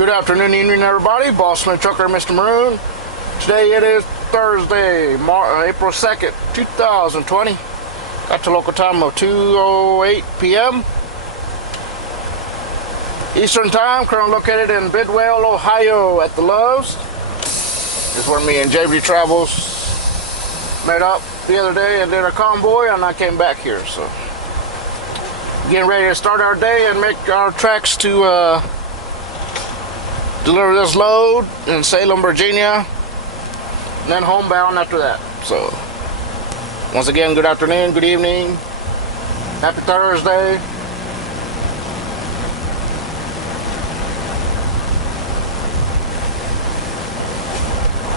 Good afternoon, evening, everybody. Bossman Trucker, Mr. Maroon. Today it is Thursday, April 2nd, 2020. Got the local time of 2:08 p.m. Eastern Time. Currently located in Bidwell, Ohio, at the Loves. This is where me and JB Travels met up the other day and did a convoy, and I came back here. So, getting ready to start our day and make our tracks to deliver this load in Salem, Virginia, and then homebound after that. So, once again, good afternoon, good evening, happy Thursday.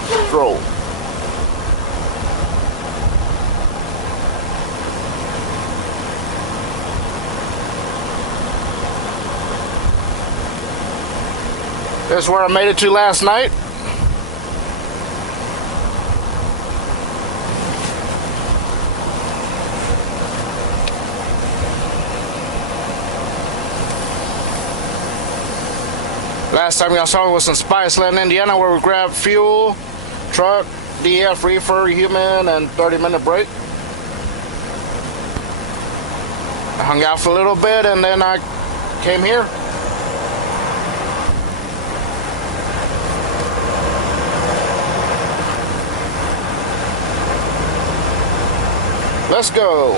Let's roll. This is where I made it to last night. Last time y'all saw me was in Spiceland, Indiana, where we grabbed fuel, truck, DF, reefer, human, and 30-minute break. I hung out for a little bit and then I came here. Let's go.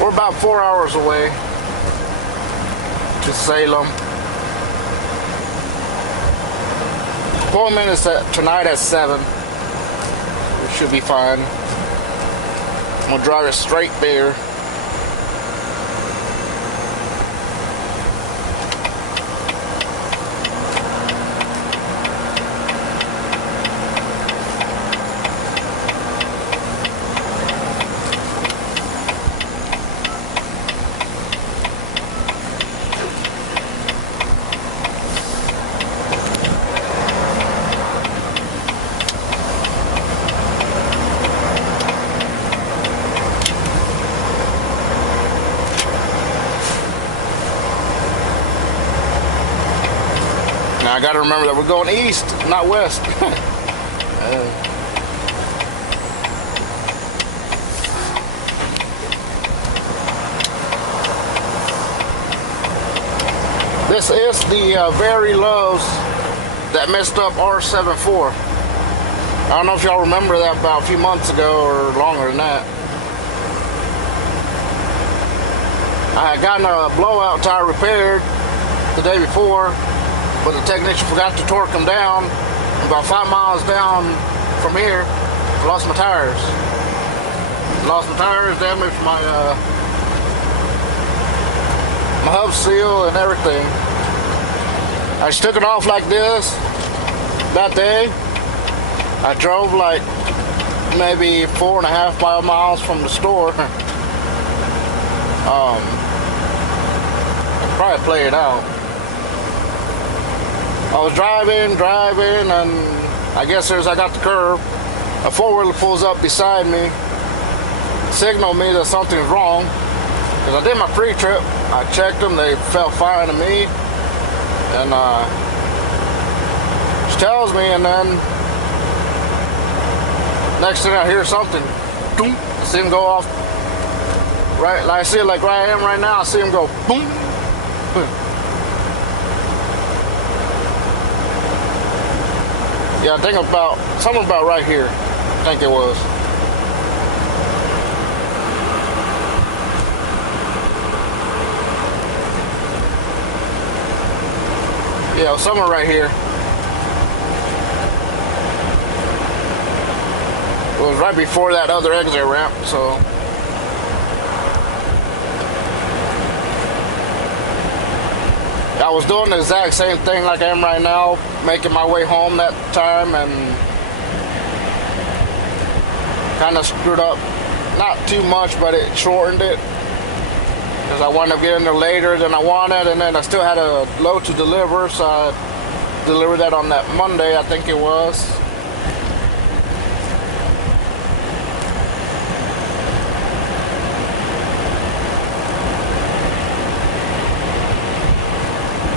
We're about 4 hours away to Salem. Appointment is tonight at 7. We should be fine. I'm gonna drive it straight there. Now I gotta remember that we're going east, not west. This is the very Loves that messed up R74. I don't know if y'all remember that about a few months ago or longer than that. I had gotten a blowout tire repaired the day before, but the technician forgot to torque them down. About 5 miles down from here, I lost my tires. Damaged my hub seal and everything. I just took it off like this that day. I drove like maybe 4.5 miles from the store. Probably play it out. I was driving, and I guess I got the curve. A four-wheeler pulls up beside me, signaled me that something's wrong. Because I did my pre-trip, I checked them, they felt fine to me. And she tells me, and then next thing I hear something, boom, I see him go off. Right, like I see it like where I am right now, I see him go boom, boom. Yeah, I think something about right here. I think it was. Yeah, somewhere right here. It was right before that other exit ramp, so. I was doing the exact same thing like I am right now, making my way home that time, and kind of screwed up. Not too much, but it shortened it. Because I wound up getting there later than I wanted, and then I still had a load to deliver, so I delivered that on that Monday, I think it was.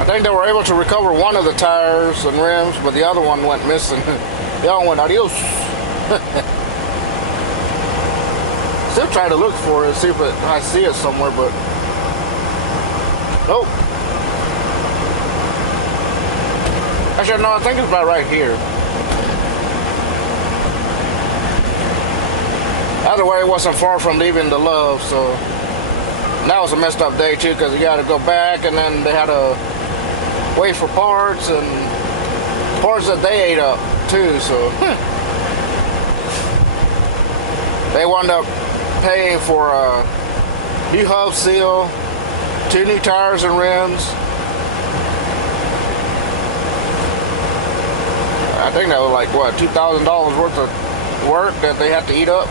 think they were able to recover one of the tires and rims, but the other one went missing. The other one went adios. Still trying to look for it, see if I see it somewhere, but nope. Actually, no, I think it's about right here. Either way, it wasn't far from leaving the Love, so and that was a messed up day too, because you got to go back, and then they had to wait for parts and parts that they ate up too. So they wound up paying for a new hub seal, 2 new tires and rims. I think that was like what, $2,000 worth of work that they had to eat up.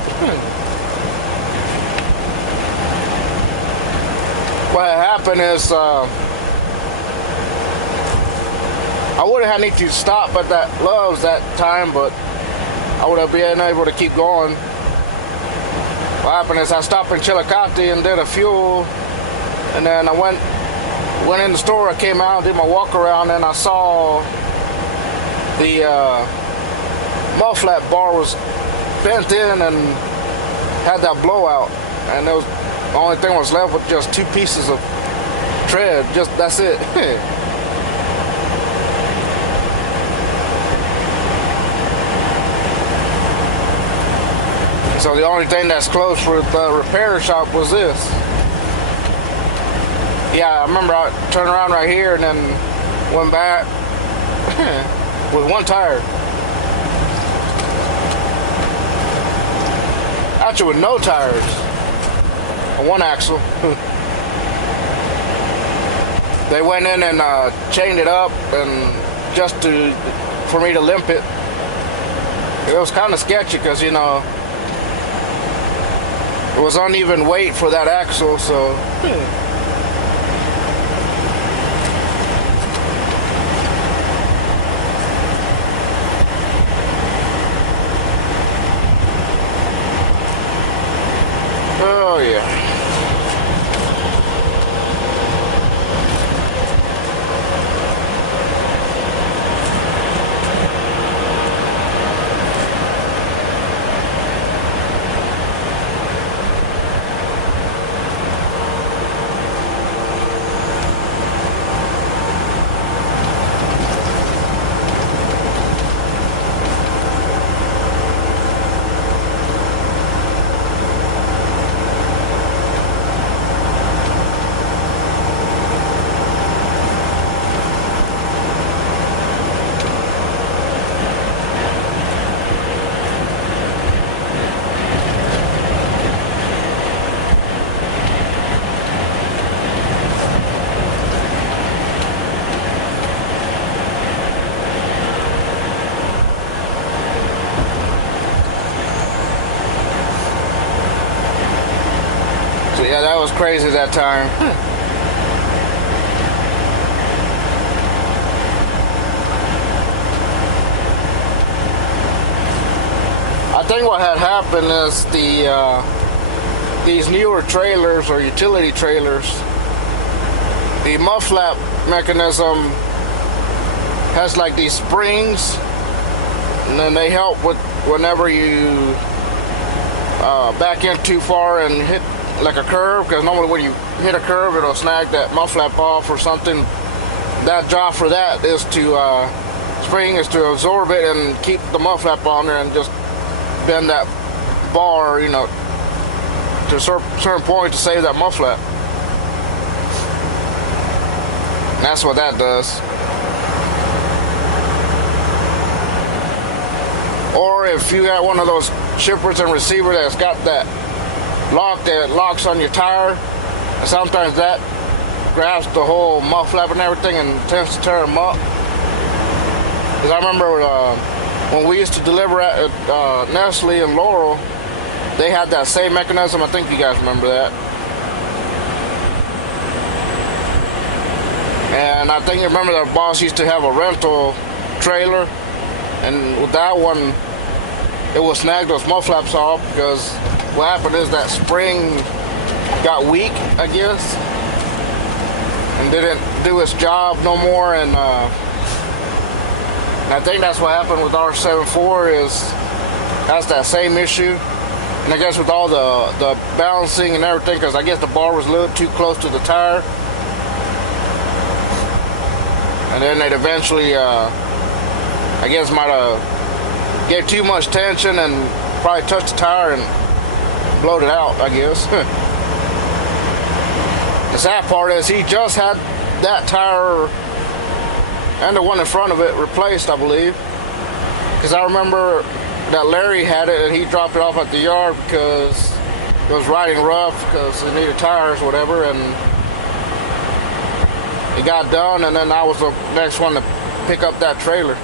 What happened is I would have had need to stop at that Love's that time, but I would have been able to keep going. What happened is I stopped in Chillicothe and did a fuel, and then I went in the store. I came out, did my walk around, and I saw the mud flap bar was bent in and had that blowout, and there was the only thing was left with just 2 pieces of tread. Just that's it. So the only thing that's close with the repair shop was this. Yeah, I remember I turned around right here and then went back with 1 tire. Actually, with no tires, and 1 axle. They went in and chained it up, and just for me to limp it. It was kind of sketchy because, you know, it was uneven weight for that axle, so. Oh yeah. Yeah, that was crazy that time. I think what had happened is these newer trailers or utility trailers, the mud flap mechanism has like these springs, and then they help with whenever you back in too far and hit like a curve, because normally when you hit a curve it'll snag that mud flap off or something. That job for that is to spring is to absorb it and keep the mud flap on there and just bend that bar, you know, to a certain point to save that mud flap. And that's what that does. Or if you got one of those shippers and receiver that's got that lock that locks on your tire, and sometimes that grabs the whole mud flap and everything and tends to tear them up. Because I remember when we used to deliver at Nestle and Laurel, they had that same mechanism. I think you guys remember that. And I think you remember that boss used to have a rental trailer, and with that one it would snag those mud flaps off, because what happened is that spring got weak, I guess. and didn't do its job no more. And I think that's what happened with R74 is that's that same issue. And I guess with all the balancing and everything, because I guess the bar was a little too close to the tire. And then it eventually, I guess, might have gave too much tension and probably touched the tire and blowed it out, I guess. The sad part is he just had that tire and the one in front of it replaced, I believe. Because I remember that Larry had it and he dropped it off at the yard because it was riding rough because it needed tires or whatever, and it got done, and then I was the next one to pick up that trailer.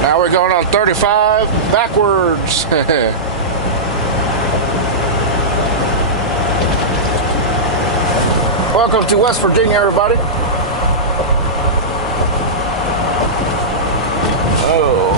Now we're going on 35 backwards. Welcome to West Virginia, everybody. Oh.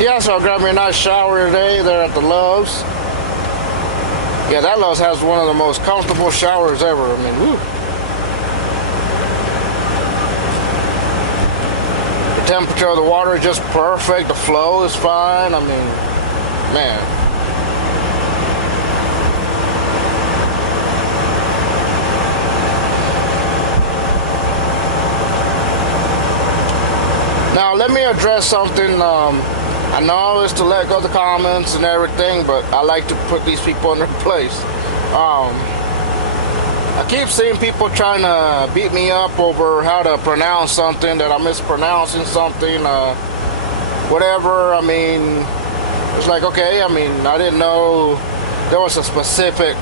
Yeah, so I grabbed me a nice shower today there at the Love's. Yeah, that Love's has one of the most comfortable showers ever. I mean, woo. The temperature of the water is just perfect. The flow is fine. I mean, man. Now, let me address something. I know it's to let go of the comments and everything, but I like to put these people in their place. I keep seeing people trying to beat me up over how to pronounce something, that I'm mispronouncing something, whatever. I mean, it's like, okay, I mean, I didn't know there was a specific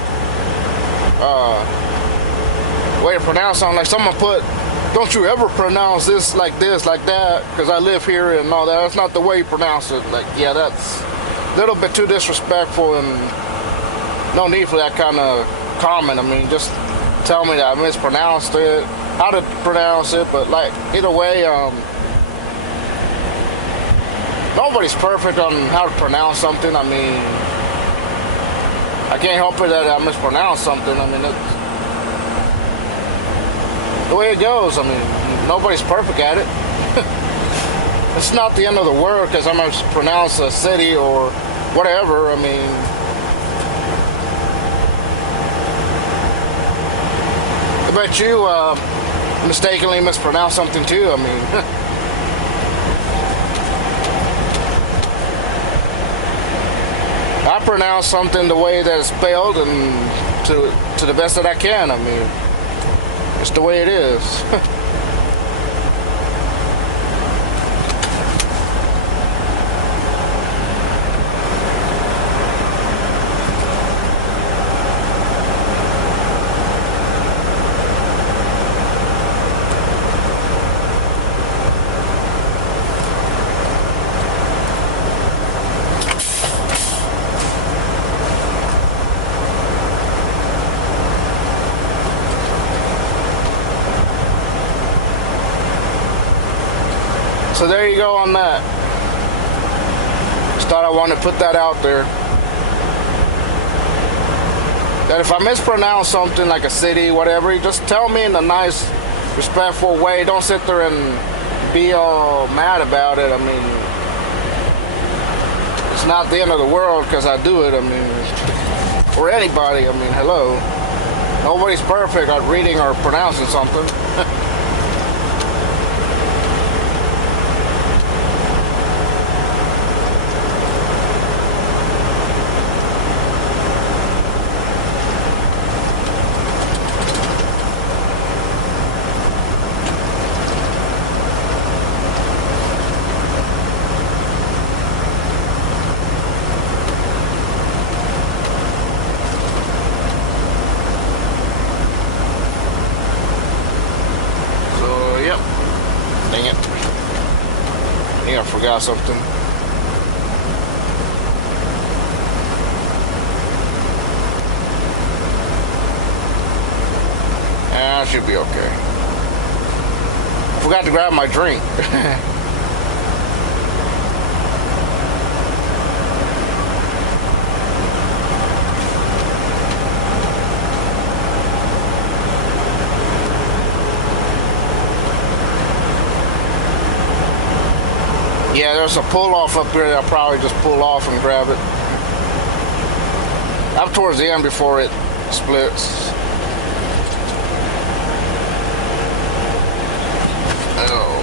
way to pronounce something. Like someone put, don't you ever pronounce this, like that, because I live here and all that. That's not the way you pronounce it. Like, yeah, that's a little bit too disrespectful, and no need for that kind of comment. I mean, just tell me that I mispronounced it, how to pronounce it, but like, either way, nobody's perfect on how to pronounce something. I mean, I can't help it that I mispronounce something. I mean, it's the way it goes. I mean, nobody's perfect at it. It's not the end of the world because I mispronounce a city or whatever. I mean, I bet you mistakenly mispronounce something too. I mean, I pronounce something the way that it's spelled and to the best that I can. I mean, it's the way it is. So there you go on that. Just thought I wanted to put that out there. That if I mispronounce something like a city, whatever, you just tell me in a nice, respectful way. Don't sit there and be all mad about it. I mean, it's not the end of the world because I do it. I mean, or anybody. I mean, hello. Nobody's perfect at reading or pronouncing something. Dang it. I think I forgot something. I should be okay. I forgot to grab my drink. Yeah, there's a pull-off up here that I'll probably just pull off and grab it. Up towards the end before it splits. Oh.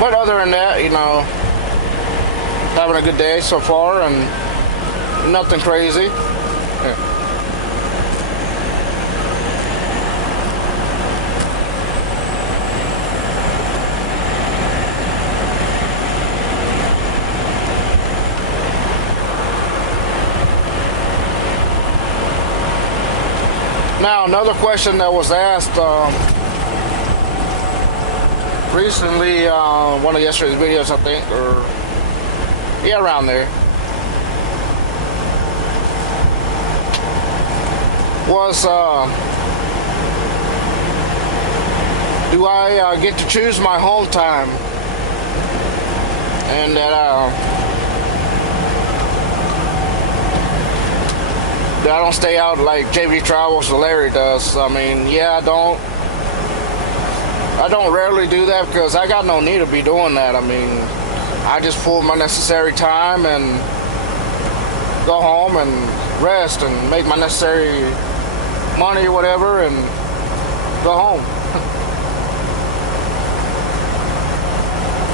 But other than that, you know, having a good day so far and nothing crazy. Yeah. Now, another question that was asked recently, one of yesterday's videos, I think, or yeah, around there, was do I get to choose my home time? And that I don't stay out like JV Travels or Larry does. I mean, yeah, I don't rarely do that because I got no need to be doing that. I mean, I just pull my necessary time and go home and rest and make my necessary money or whatever and go home.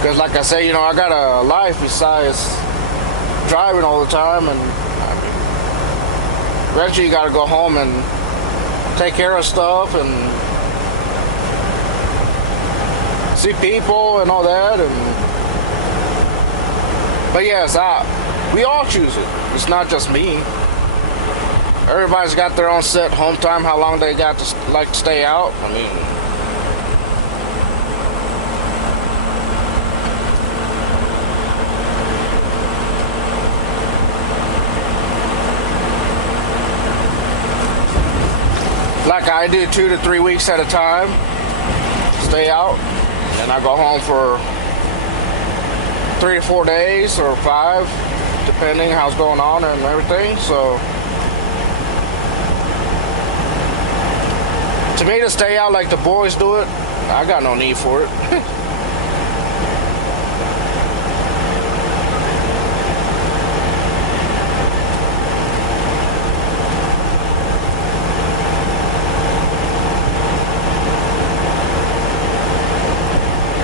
Because like I say, you know, I got a life besides driving all the time, and I mean, eventually you got to go home and take care of stuff and see people and all that. But yes, we all choose it. It's not just me. Everybody's got their own set home time, how long they got to like to stay out. I mean, like I do 2 to 3 weeks at a time, stay out, and I go home for 3 to 4 days or 5, depending how's going on and everything. So to me, to stay out like the boys do it, I got no need for it.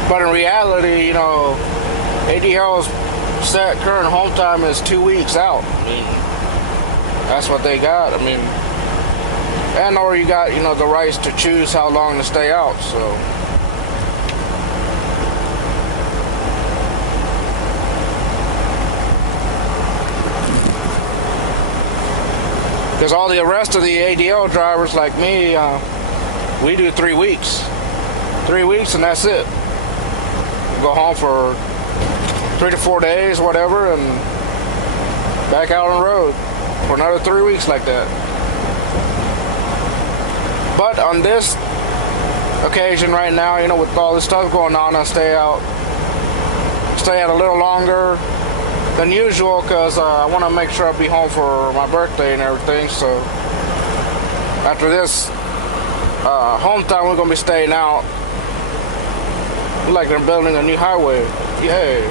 But in reality, you know, ADL's set current home time is 2 weeks out. I mean, that's what they got. I mean, and or you got, you know, the rights to choose how long to stay out. So Because all the rest of the ADL drivers like me, we do 3 weeks. 3 weeks and that's it. Go home for 3 to 4 days, whatever, and back out on the road for another 3 weeks like that. But on this occasion right now, you know, with all this stuff going on, I stay out a little longer than usual because I want to make sure I'll be home for my birthday and everything. So after this home time, we're gonna be staying out. Like they're building a new highway. Yay.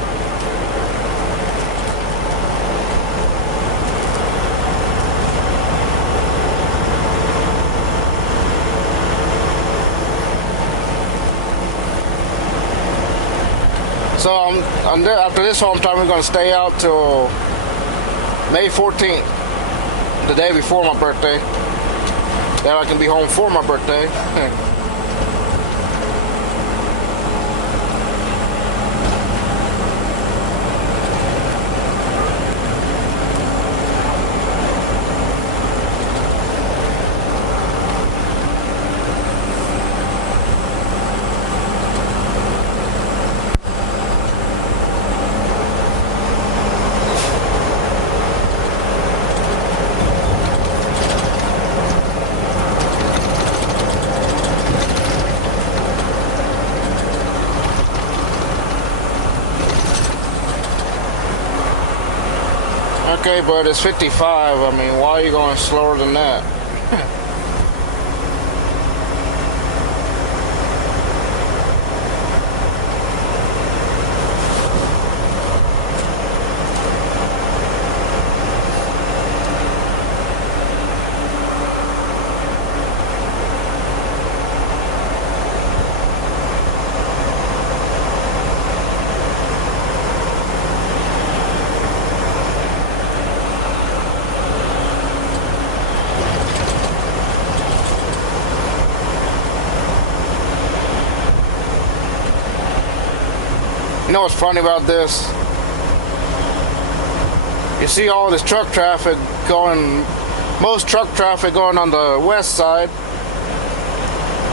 So after this home time, we're going to stay out till May 14th, the day before my birthday. Then I can be home for my birthday. Okay, but it's 55. I mean, why are you going slower than that? You know what's funny about this? You see all this truck traffic going, most truck traffic going on the west side,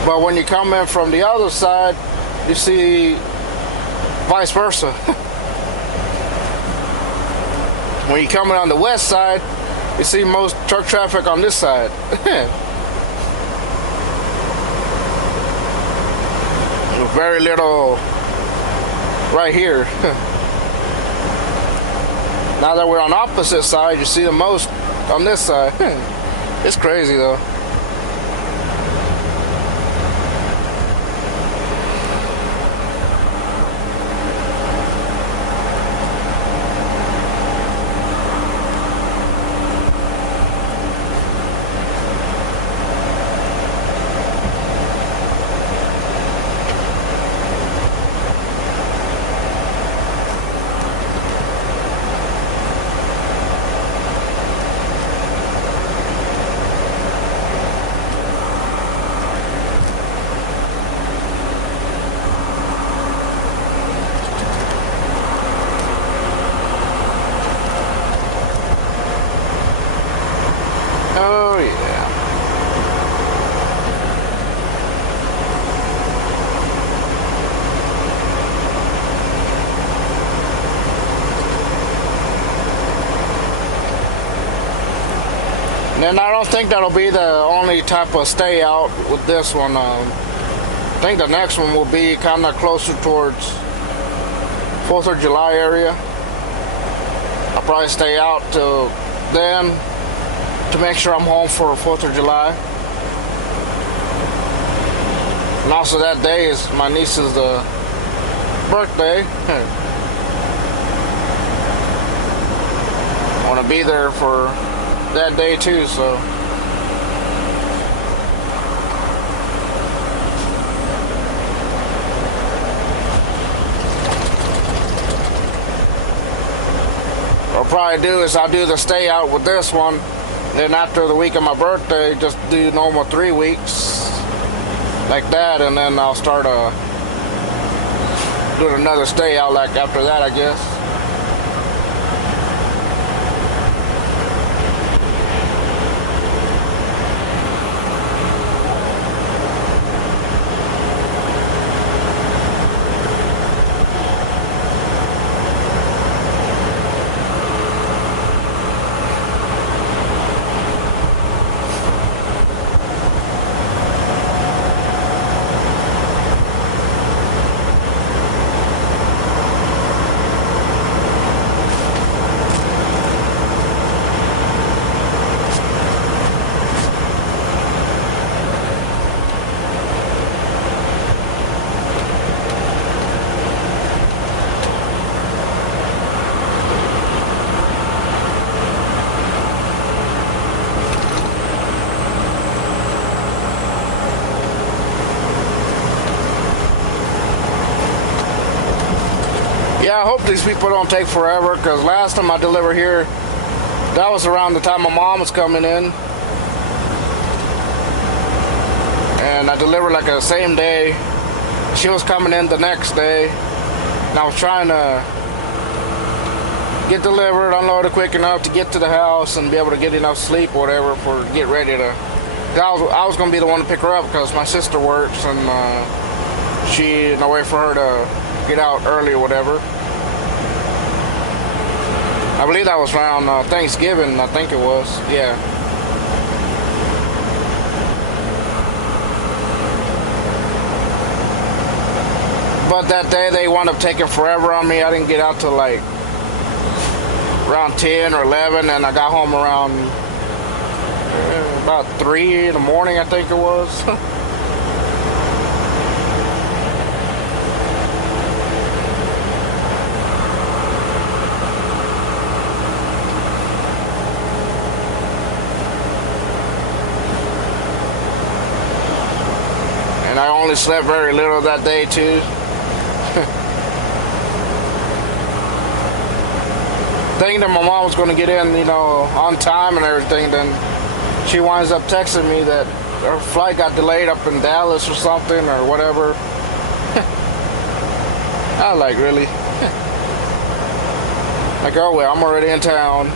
but when you come in from the other side, you see vice versa. When you come in on the west side, you see most truck traffic on this side. Very little right here. Now that we're on opposite side, you see the most on this side. It's crazy though. Oh yeah. And then I don't think that'll be the only type of stay out with this one. I think the next one will be kind of closer towards 4th of July area. I'll probably stay out till then to make sure I'm home for 4th of July. And also that day is my niece's birthday. I want to be there for that day too, so. What I'll probably do is I'll do the stay out with this one. Then after the week of my birthday, just do normal 3 weeks like that, and then I'll start doing another stay out like after that, I guess. Yeah, I hope these people don't take forever, because last time I delivered here, that was around the time my mom was coming in. And I delivered like the same day. She was coming in the next day. And I was trying to get delivered, unload it quick enough to get to the house and be able to get enough sleep or whatever for get ready to. I was going to be the one to pick her up because my sister works and no way for her to get out early or whatever. I believe that was around Thanksgiving, I think it was. Yeah. But that day they wound up taking forever on me. I didn't get out till like around 10 or 11, and I got home around about 3 in the morning, I think it was. And I only slept very little that day too. Thinking that my mom was going to get in, on time and everything, then she winds up texting me that her flight got delayed up in Dallas or something or whatever. I was like, really? Like, oh well, I'm already in town.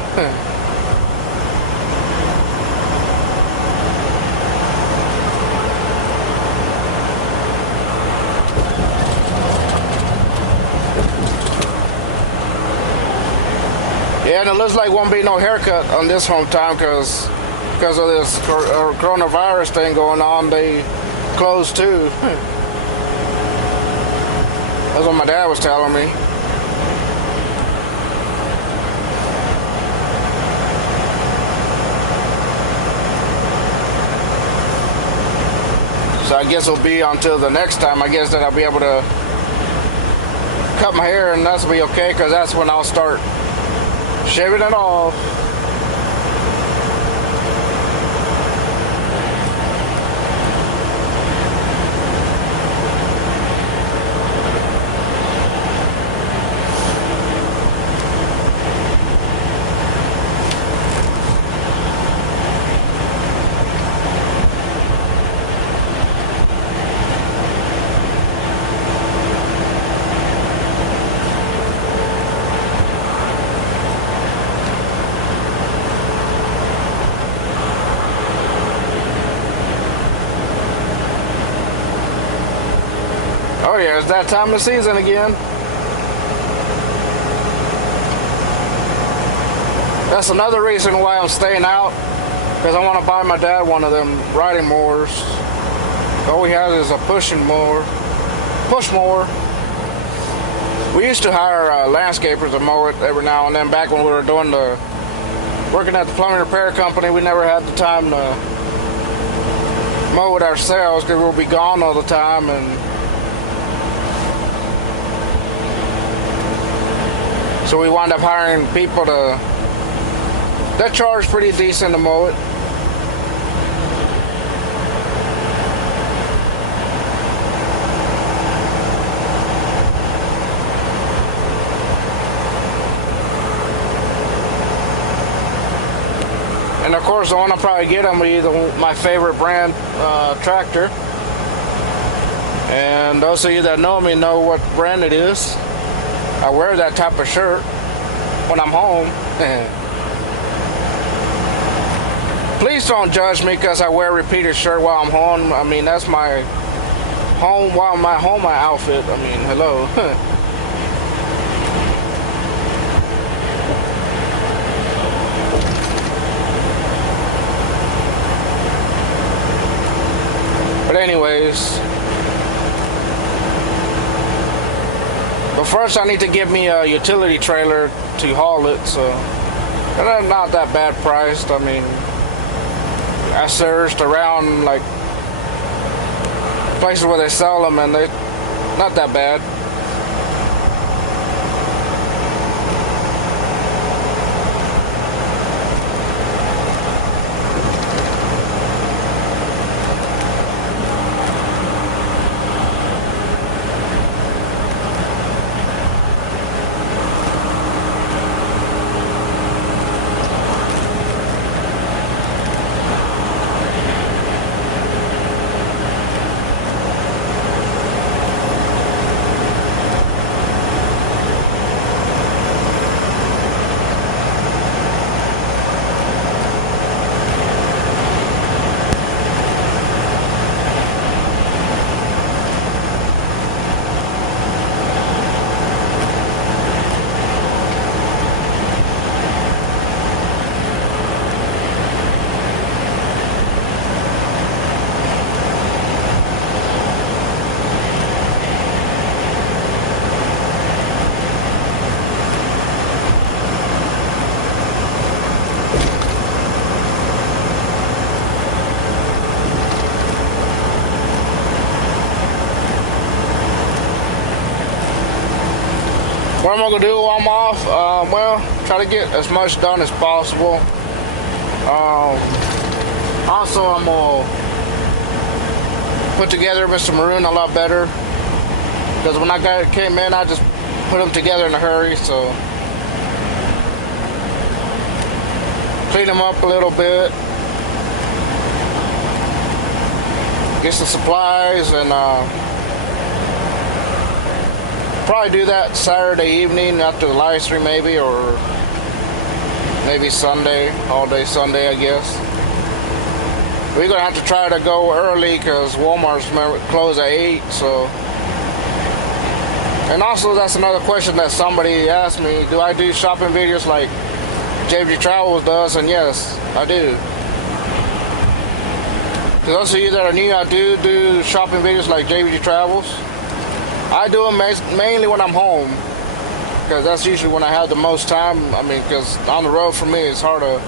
Yeah, and it looks like won't be no haircut on this home time because of this coronavirus thing going on. They closed too. That's what my dad was telling me. So I guess it'll be until the next time. I guess that I'll be able to cut my hair, and that'll be okay because that's when I'll start shaving it off. Oh yeah, it's that time of season again. That's another reason why I'm staying out, because I want to buy my dad one of them riding mowers. All he has is a push mower. We used to hire landscapers to mow it every now and then. Back when we were working at the plumbing repair company, we never had the time to mow it ourselves because we'll be gone all the time, and so we wound up hiring people that charge pretty decent to mow it. And of course, the one I'll probably get will be my favorite brand tractor. And those of you that know me know what brand it is. I wear that type of shirt when I'm home. Please don't judge me because I wear a repeated shirt while I'm home. I mean, that's my home while I'm at home, my outfit. I mean, hello. But anyways, but first I need to get me a utility trailer to haul it, so and not that bad priced. I mean, I searched around like places where they sell them, and they not that bad. What am I gonna do while I'm off? Well, try to get as much done as possible. Also, I'm gonna put together Mr. Maroon a lot better, because when I came in, I just put them together in a hurry. So clean them up a little bit, get some supplies, and probably do that Saturday evening after the live stream, maybe, or maybe Sunday, all day Sunday, I guess. We're gonna have to try to go early because Walmart's closed at 8. So, and also that's another question that somebody asked me: do I do shopping videos like JB Travels does? And yes, I do. For those of you that are new, I do shopping videos like JB Travels. I do them mainly when I'm home, because that's usually when I have the most time. I mean, because on the road for me, it's hard to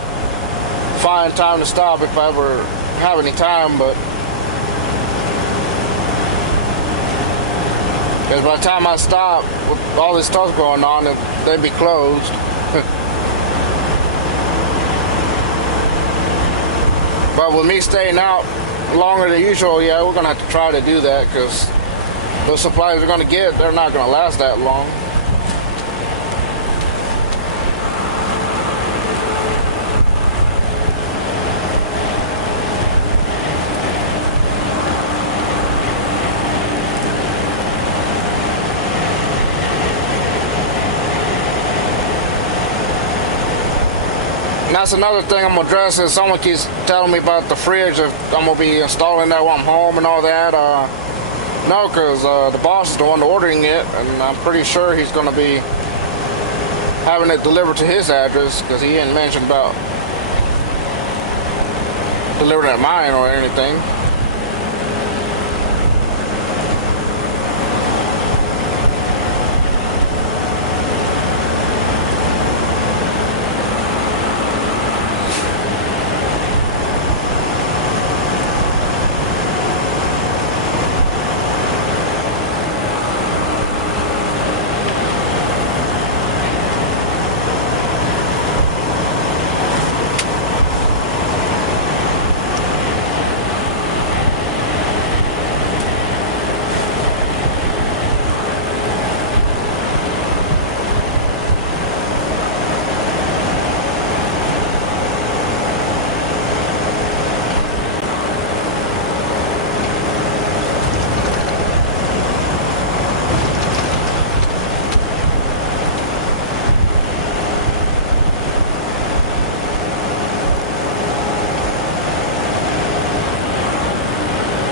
find time to stop if I ever have any time. But because by the time I stop, with all this stuff going on, they'd be closed. But with me staying out longer than usual, yeah, we're gonna have to try to do that, because those supplies we're gonna get, they're not gonna last that long. And that's another thing I'm gonna address, is someone keeps telling me about the fridge, if I'm gonna be installing that while I'm home and all that. No, because the boss is the one ordering it, and I'm pretty sure he's going to be having it delivered to his address, because he didn't mention about delivering at mine or anything.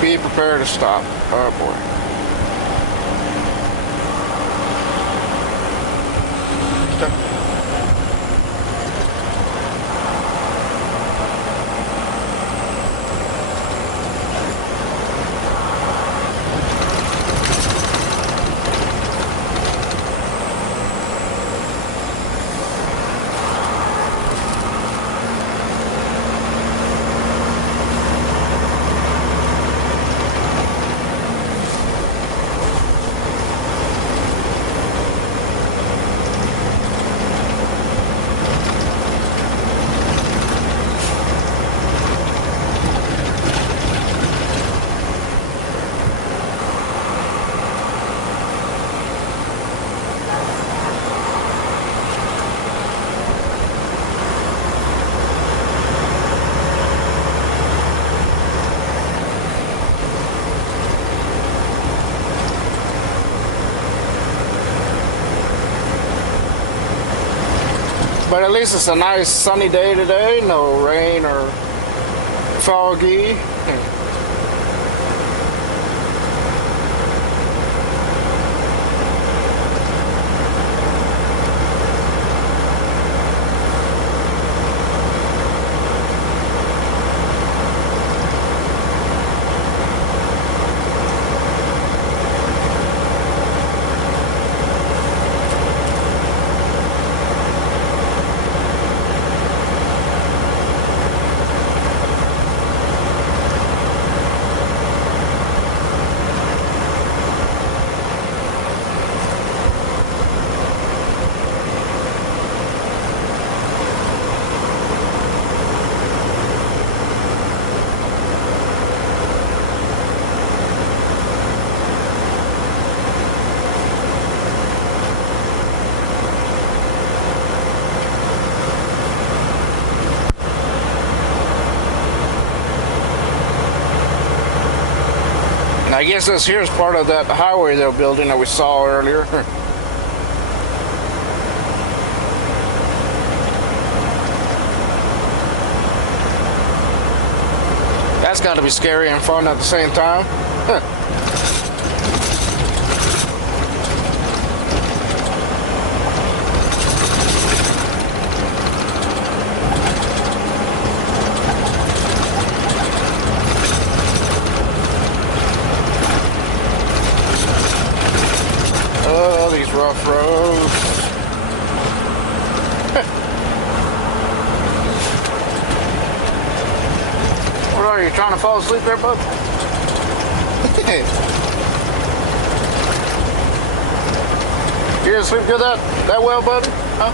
Be prepared to stop. Oh boy. But at least it's a nice sunny day today, no rain or foggy. I guess this here is part of that highway they're building that we saw earlier. That's got to be scary and fun at the same time. Oh, these rough roads. What are you, trying to fall asleep there, bud? You didn't sleep good that well, buddy? Huh?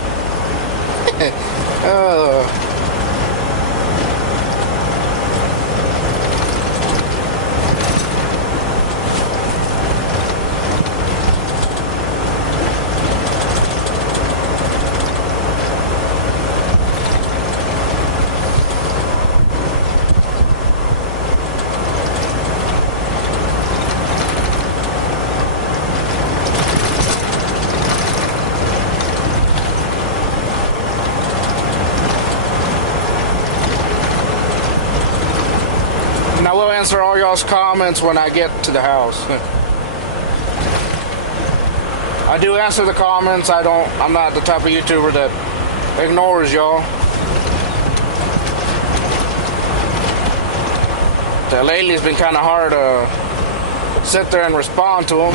I will answer all y'all's comments when I get to the house. I do answer the comments. I'm not the type of YouTuber that ignores y'all. Lately it's been kind of hard to sit there and respond to them.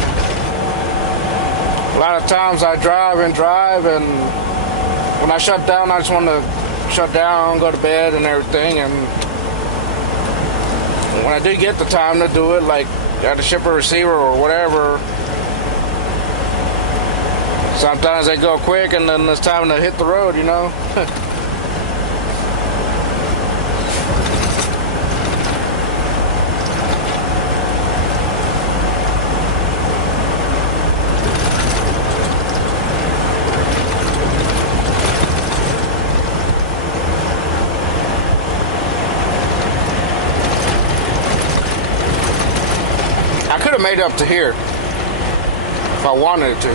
A lot of times I drive, and when I shut down, I just want to shut down, go to bed and everything. And when I do get the time to do it, like I have to ship a receiver or whatever, sometimes they go quick and then it's time to hit the road, you know. I could have made it up to here if I wanted it to.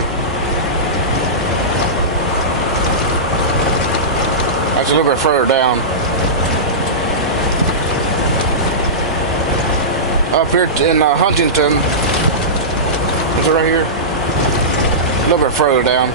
That's a little bit further down. Up here in Huntington, is it right here? A little bit further down.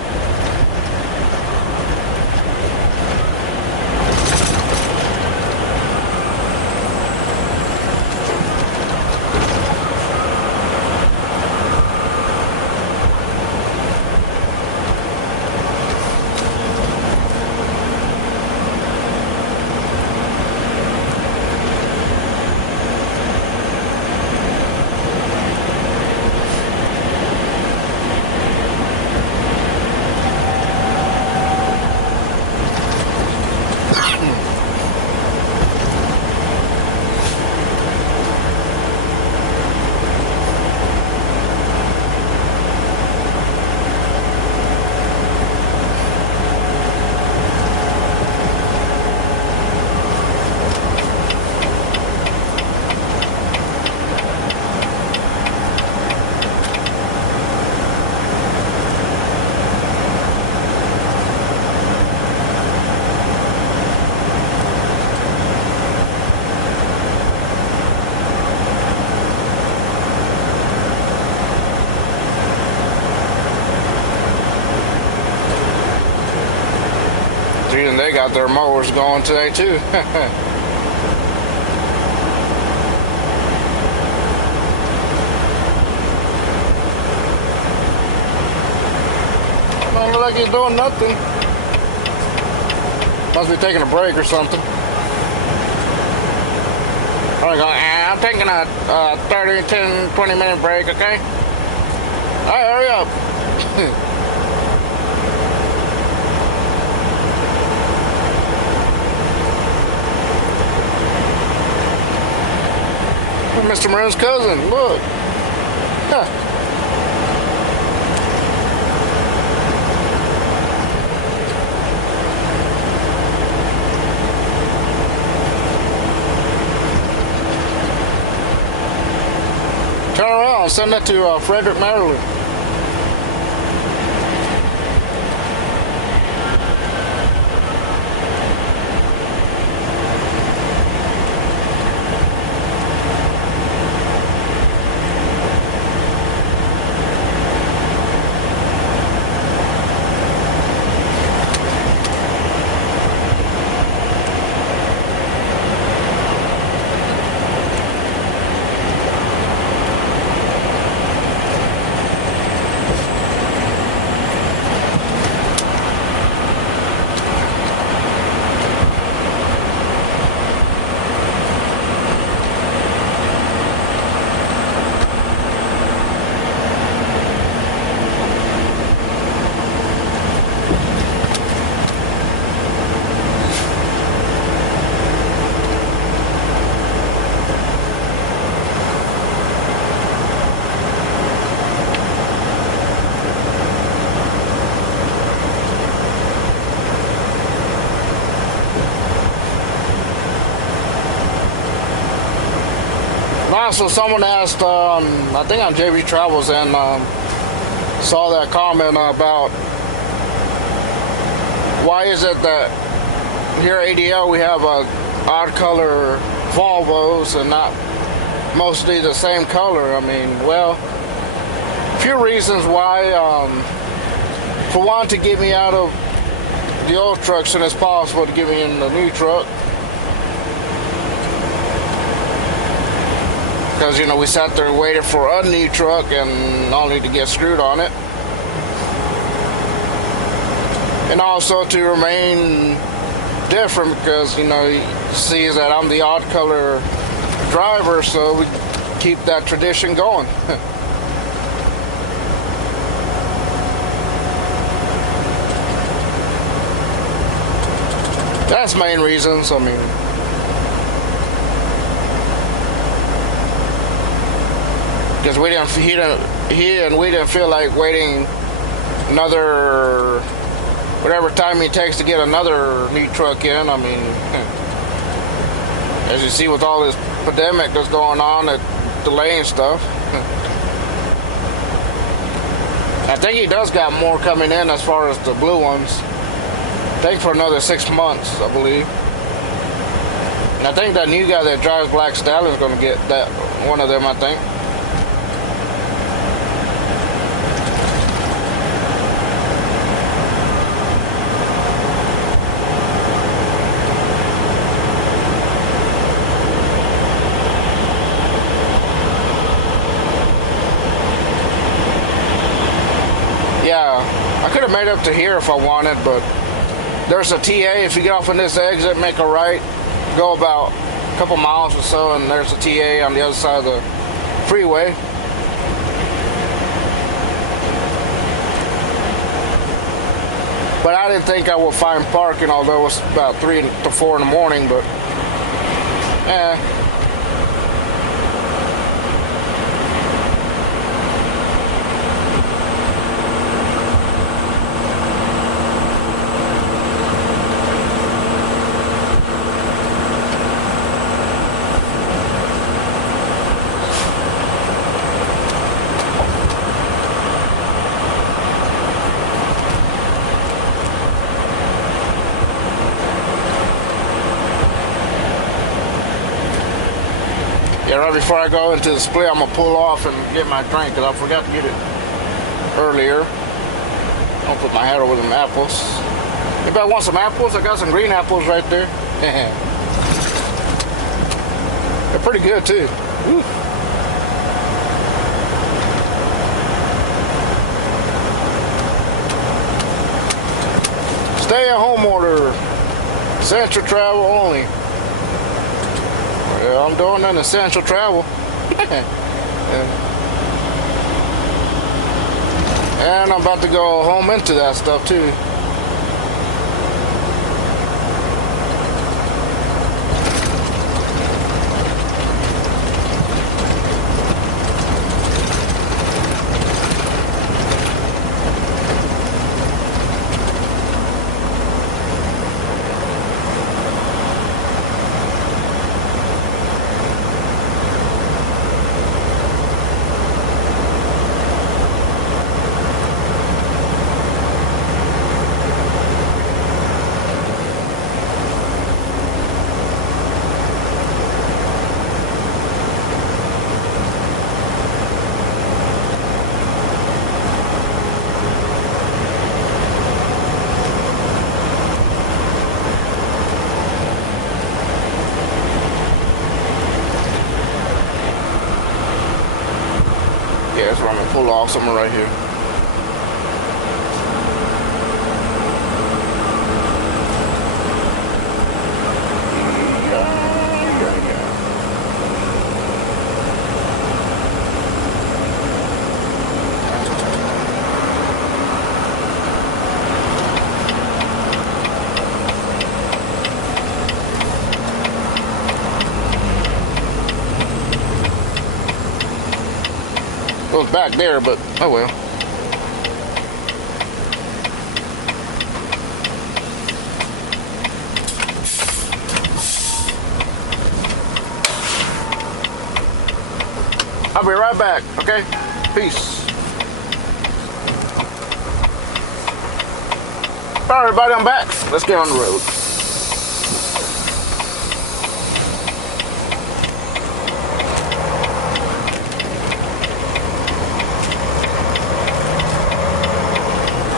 And they got their mowers going today too. Don't look like he's doing nothing. Must be taking a break or something. I'm taking a 30, 10, 20-minute break, okay? All right, hurry up. Mr. Maroon's cousin, look. Huh. Turn around. send that to Frederick, Maryland. Also, someone asked, I think on JB Travels, and saw that comment about why is it that here at ADL we have odd color Volvos and not mostly the same color. I mean, well, a few reasons why. For one, to get me out of the old truck as soon as possible to get me in the new truck. Because, you know, we sat there and waited for a new truck and only to get screwed on it. And also to remain different because, you know, he sees that I'm the odd color driver, so we keep that tradition going. That's main reasons, I mean. Because we didn't feel like waiting another whatever time it takes to get another new truck in. I mean, as you see with all this pandemic that's going on, it delaying stuff. I think he does got more coming in as far as the blue ones. I think for another 6 months, I believe. And I think that new guy that drives Black Stallion is going to get that one of them, I think. I could have made up to here if I wanted, but there's a TA. If you get off on this exit, make a right, go about a couple miles or so, and there's a TA on the other side of the freeway. But I didn't think I would find parking, although it was about 3 to 4 in the morning, but right before I go into the split, I'm going to pull off and get my drink because I forgot to get it earlier. I'll put my head over them apples. Anybody want some apples? I got some green apples right there. They're pretty good too. Woo. Stay at home order. Essential travel only. Yeah, I'm doing an essential travel. And I'm about to go home into that stuff too. pull off somewhere right here. It was back there, but oh well. I'll be right back, okay? Peace. All right, everybody, I'm back. Let's get on the road.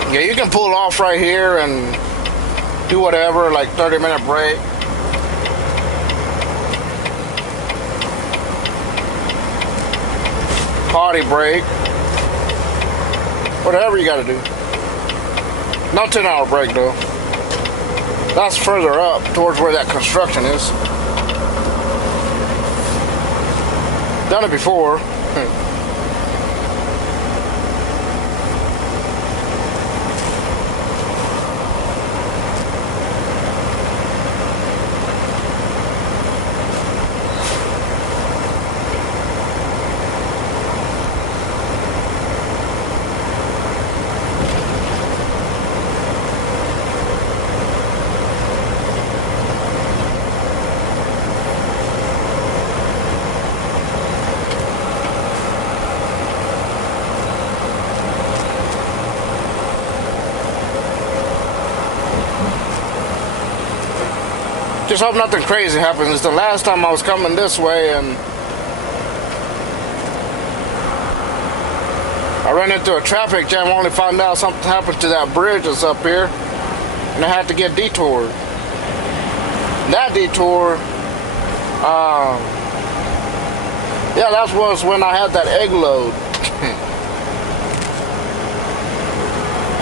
Yeah, you can pull off right here and do whatever, like 30-minute break. Potty break. Whatever you gotta do. Not 10-hour break though. That's further up towards where that construction is. Done it before. Just hope nothing crazy happens. It's the last time I was coming this way and I ran into a traffic jam. Only found out something happened to that bridge that's up here and I had to get detoured. That detour, yeah, that was when I had that egg load.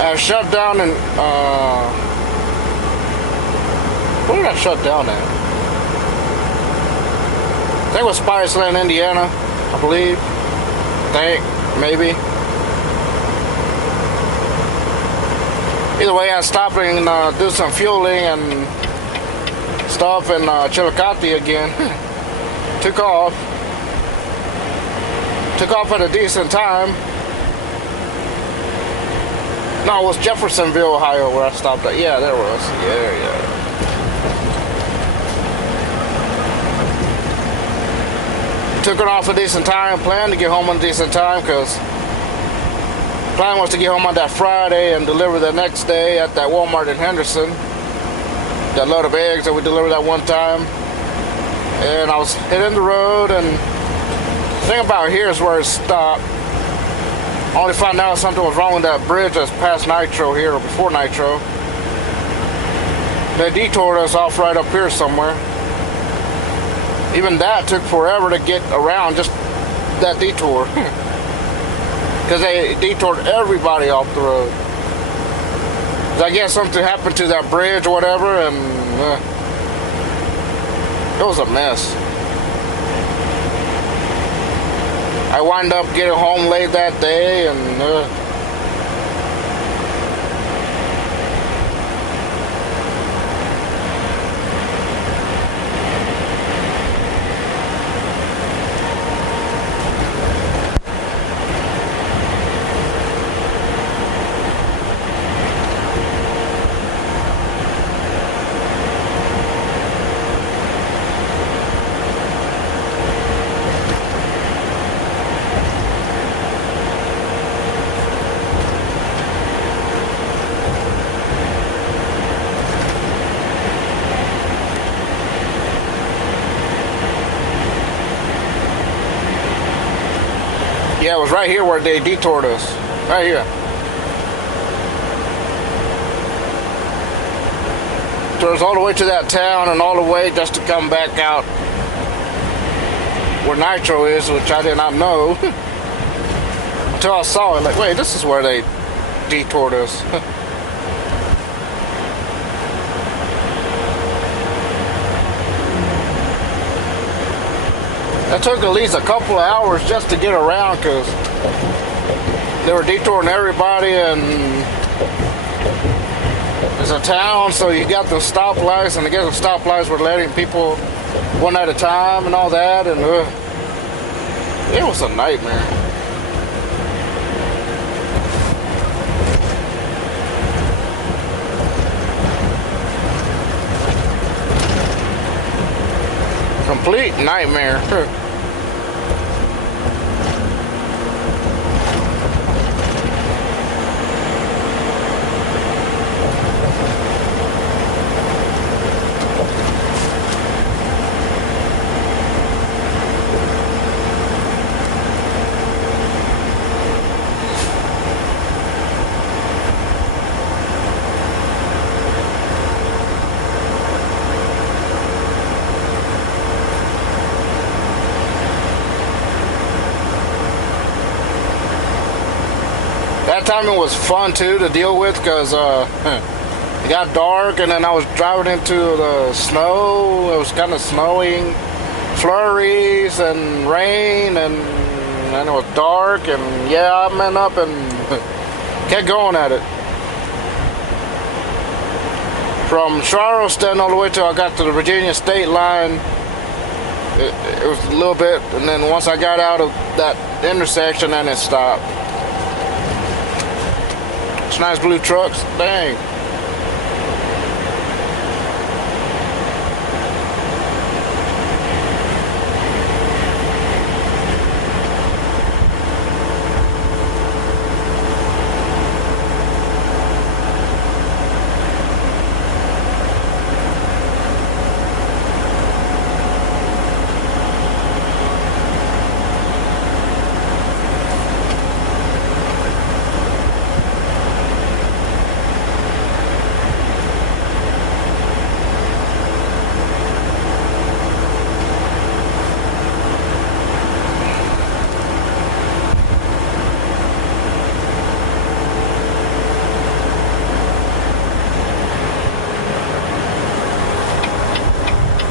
I shut down and where did I shut down at? I think it was Spiceland, Indiana, I believe. Maybe. Either way, I stopped and do some fueling and stuff in Chillicothe again. Took off at a decent time. No, it was Jeffersonville, Ohio, where I stopped at. Yeah, there was. Yeah. Took it off a decent time. Planned to get home on a decent time because plan was to get home on that Friday and deliver the next day at that Walmart in Henderson. That load of eggs that we delivered that one time. And I was hitting the road, and the thing about here is where it stopped. I only found out something was wrong with that bridge that's past Nitro here, or before Nitro. They detoured us off right up here somewhere. Even that took forever to get around, just that detour. Because they detoured everybody off the road. I guess something happened to that bridge or whatever, and it was a mess. I wound up getting home late that day, and yeah, it was right here where they detoured us. Right here. So it was all the way to that town and all the way just to come back out where Nitro is, which I did not know until I saw it. Like, wait, this is where they detoured us. It took at least a couple of hours just to get around because they were detouring everybody, and it's a town, so you got the stoplights, and I guess the stoplights were letting people one at a time and all that, and it was a nightmare. Complete nightmare. That time it was fun too to deal with because it got dark, and then I was driving into the snow. It was kind of snowing, flurries and rain, and then it was dark, and yeah, I went up and kept going at it. From Charleston all the way till I got to the Virginia state line, it was a little bit, and then once I got out of that intersection, then it stopped. It's nice blue trucks, dang.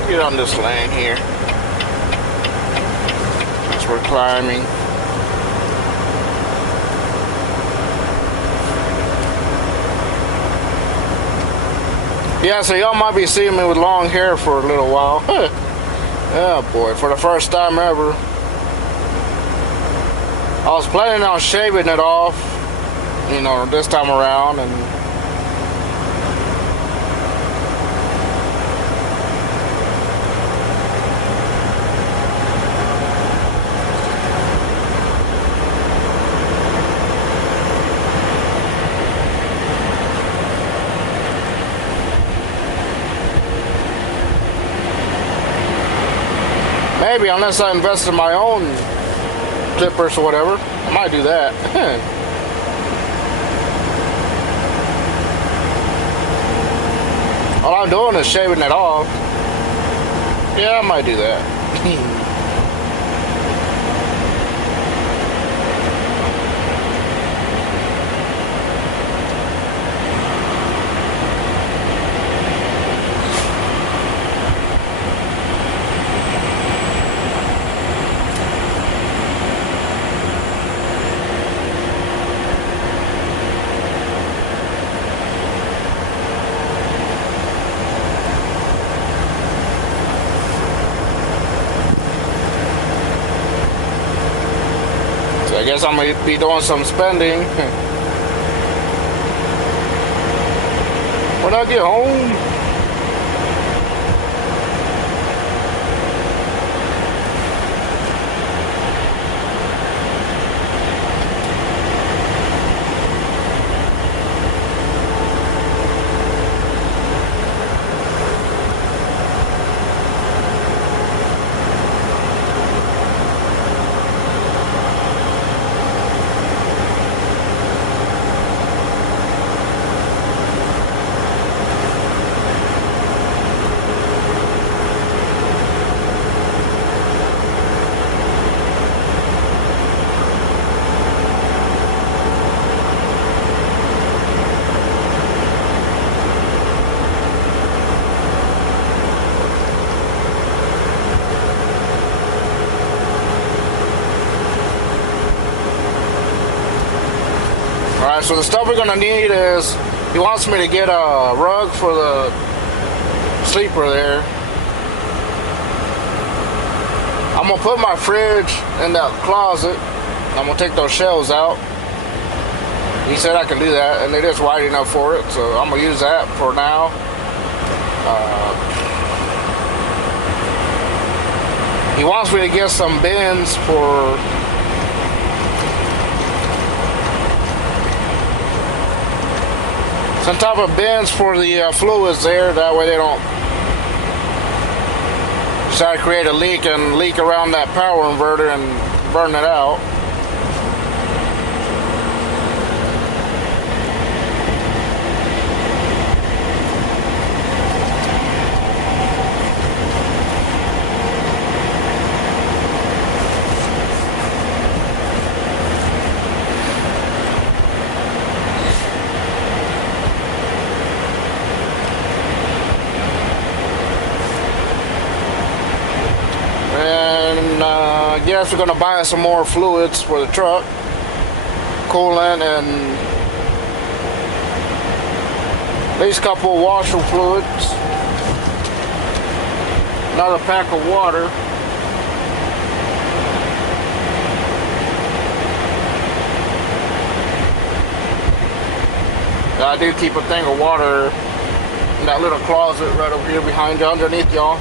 Get on this lane here as we're climbing. Yeah, so y'all might be seeing me with long hair for a little while. Yeah, boy, for the first time ever. I was planning on shaving it off, you know, this time around, and maybe, unless I invest in my own clippers or whatever, I might do that. All I'm doing is shaving it off. Yeah, I might do that. I guess I'm gonna be doing some spending when I get home. so the stuff we're gonna need is, he wants me to get a rug for the sleeper there. I'm gonna put my fridge in that closet. I'm gonna take those shelves out. He said I can do that, and it is wide enough for it, so I'm gonna use that for now. He wants me to get some bins for some type of bins for the fluids there. That way they don't try to create a leak and leak around that power inverter and burn it out. I guess we're gonna buy some more fluids for the truck, coolant, and at least a couple of washer fluids, another pack of water. I do keep a thing of water in that little closet right over here behind you, underneath y'all.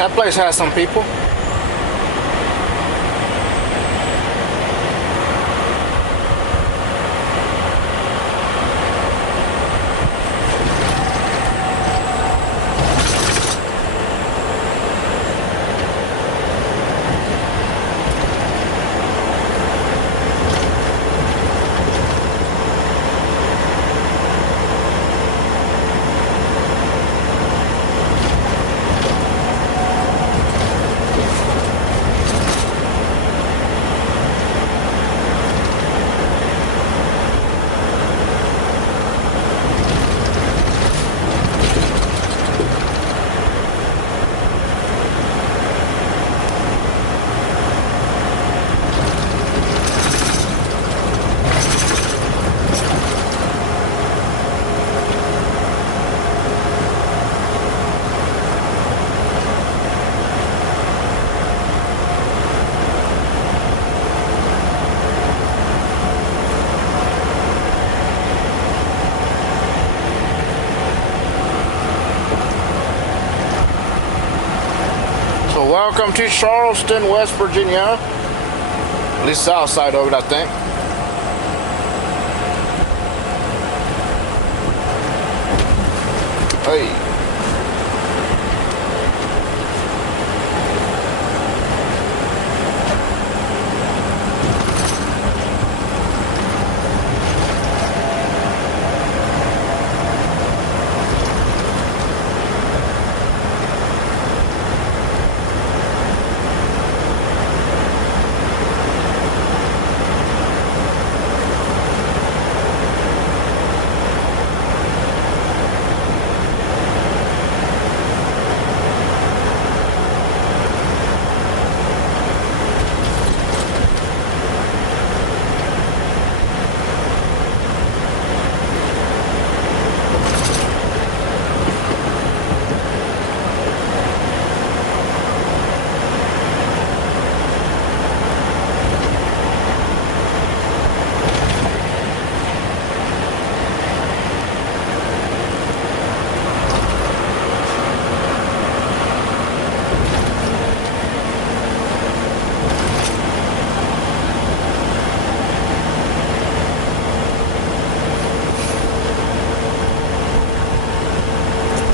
That place has some people. Welcome to Charleston, West Virginia. At least south side of it, I think. Hey.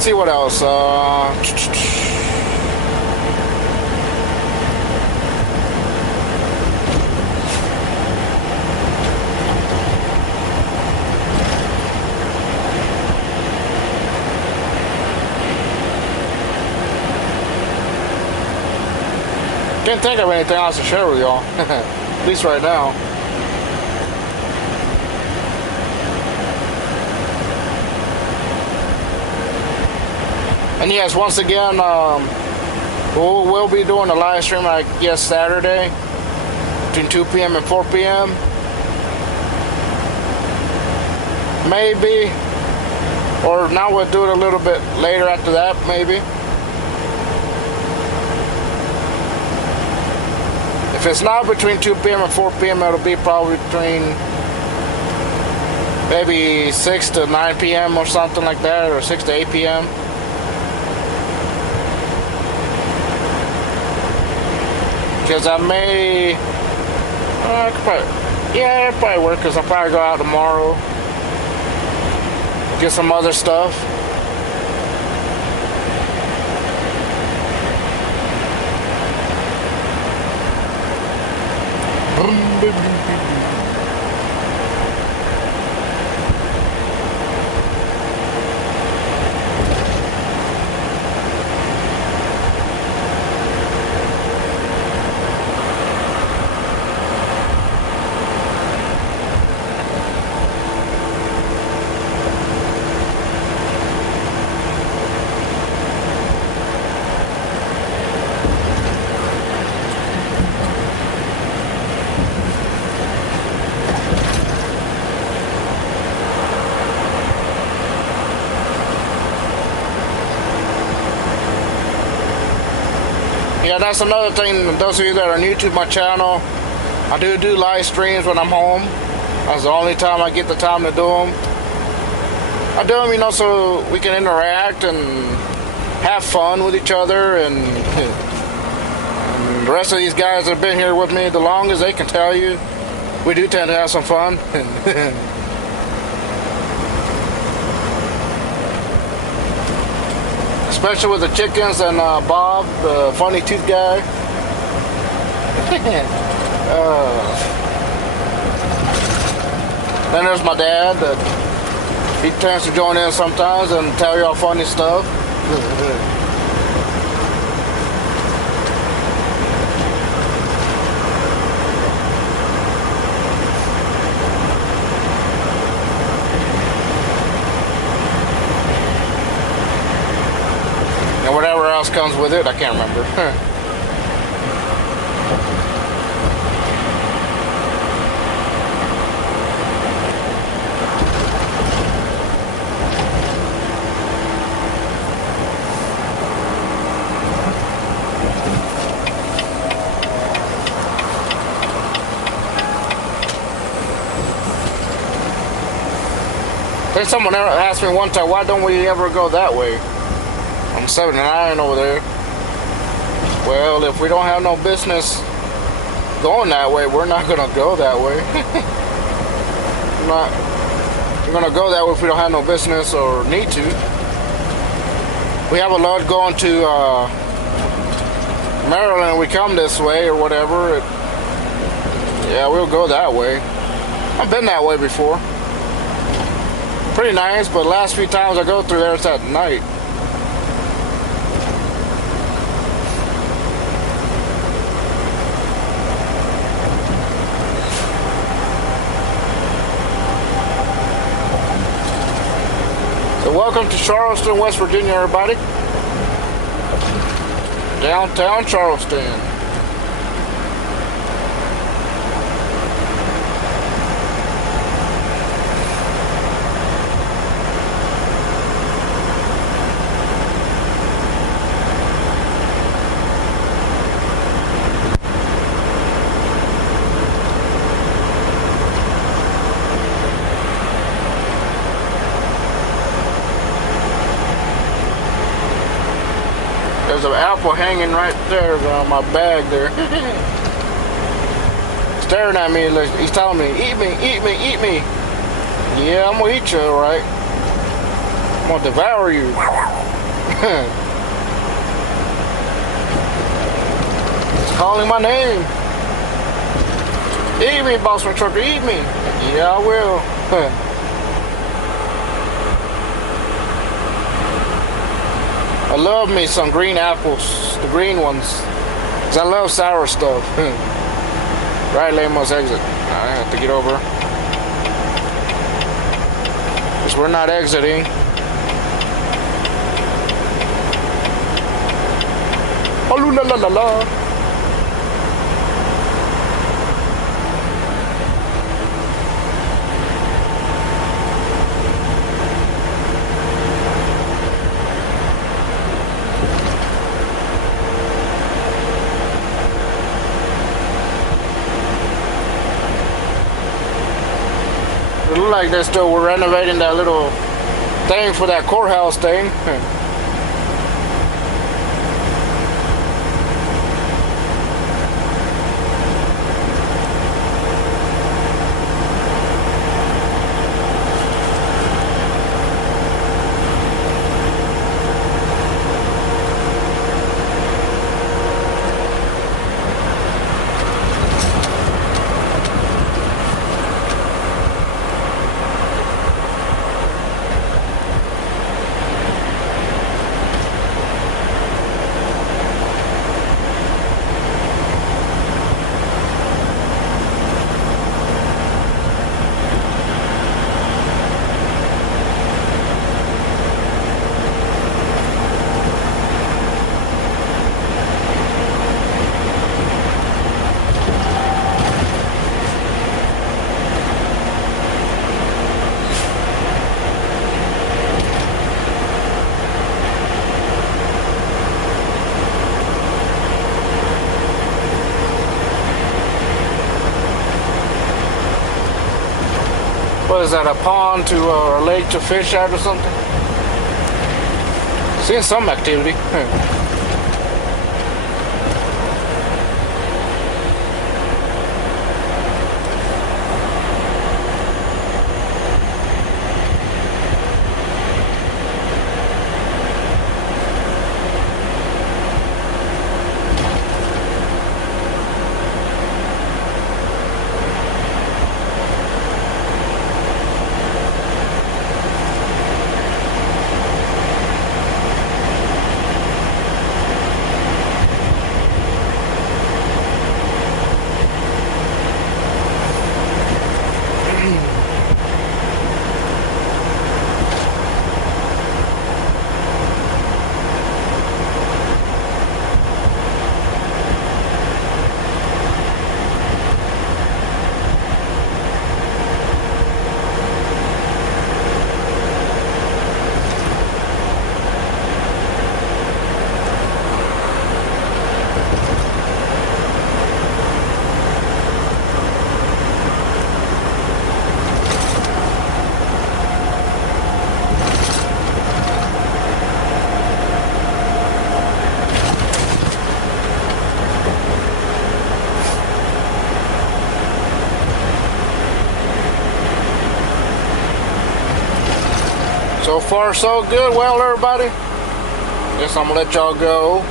see what else. Can't think of anything else to share with y'all. At least right now. And yes, once again, we'll be doing a live stream, I guess, Saturday between 2 p.m. and 4 p.m. Maybe. Or now we'll do it a little bit later after that, maybe. If it's not between 2 p.m. and 4 p.m., it'll be probably between maybe 6 to 9 p.m. or something like that, or 6 to 8 p.m. Because I may, I could probably, yeah, it'll probably work, because I'll probably go out tomorrow, get some other stuff. Yeah, that's another thing. Those of you that are new to my channel, I do live streams when I'm home. That's the only time I get the time to do them. I do them, you know, so we can interact and have fun with each other. And the rest of these guys that have been here with me the longest, they can tell you, we do tend to have some fun. Especially with the chickens and Bob, the funny tooth guy. Then there's my dad. He tends to join in sometimes and tell y'all funny stuff. And whatever else comes with it, I can't remember. I think someone asked me one time, why don't we ever go that way? I'm 79 over there. Well, if we don't have no business going that way, we're not gonna go that way. We're gonna go that way if we don't have no business or need to. We have a lot going to Maryland. We come this way or whatever. Yeah, we'll go that way. I've been that way before. Pretty nice, but the last few times I go through there, it's at night. So welcome to Charleston, West Virginia, everybody. Downtown Charleston. There's an apple hanging right there on my bag there. Staring at me, he's telling me, eat me, eat me, eat me. Yeah, I'm gonna eat you, alright. I'm gonna devour you. It's calling my name. Eat me, Bossman Trucker, eat me. Yeah, I will. I love me some green apples, the green ones. Cause I love sour stuff. Right lane must exit. I have to get over. Because we're not exiting. Oh la la la la. It look like we're renovating that little thing for that courthouse thing. What is that, a pond to or a lake to fish at or something? Seeing some activity. So far, so good. Well, everybody, guess I'm gonna let y'all go.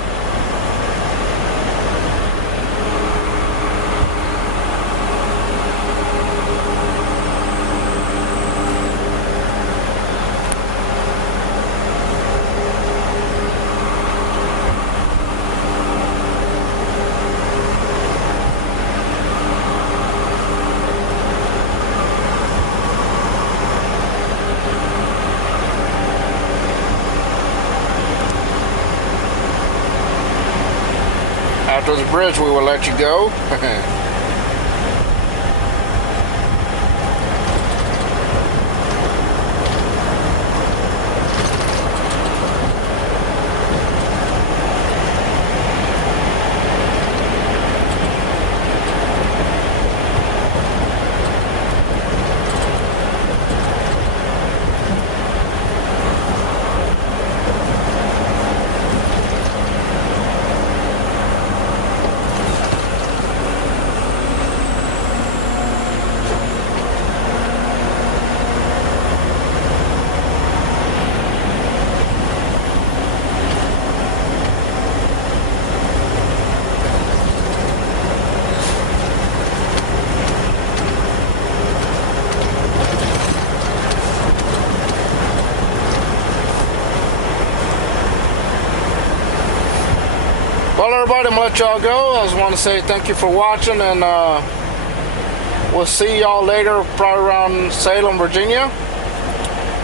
After the bridge, we will let you go. Well, everybody, I'm gonna let y'all go. I just want to say thank you for watching, and we'll see y'all later, probably around Salem, Virginia.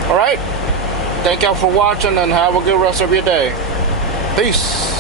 All right. Thank y'all for watching, and have a good rest of your day. Peace.